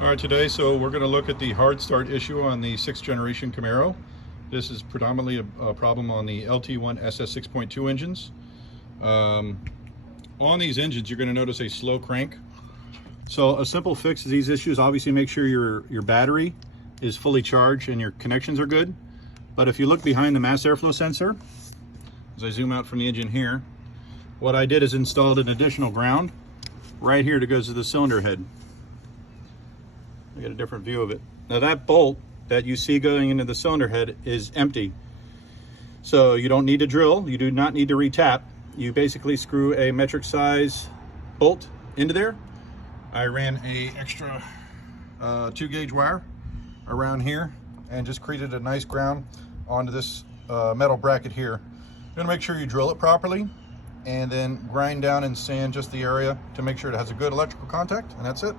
All right, today, so we're going to look at the hard start issue on the 6th generation Camaro. This is predominantly a problem on the LT1 SS 6.2 engines. On these engines, you're going to notice a slow crank. So a simple fix to these issues, obviously make sure your battery is fully charged and your connections are good. But if you look behind the mass airflow sensor, as I zoom out from the engine here, what I did is installed an additional ground right here that goes to the cylinder head. I get a different view of it. Now that bolt that you see going into the cylinder head is empty. So you don't need to drill, you do not need to retap. You basically screw a metric size bolt into there. I ran a extra 2-gauge wire around here and just created a nice ground onto this metal bracket here. You're gonna make sure you drill it properly and then grind down and sand just the area to make sure it has a good electrical contact, and that's it.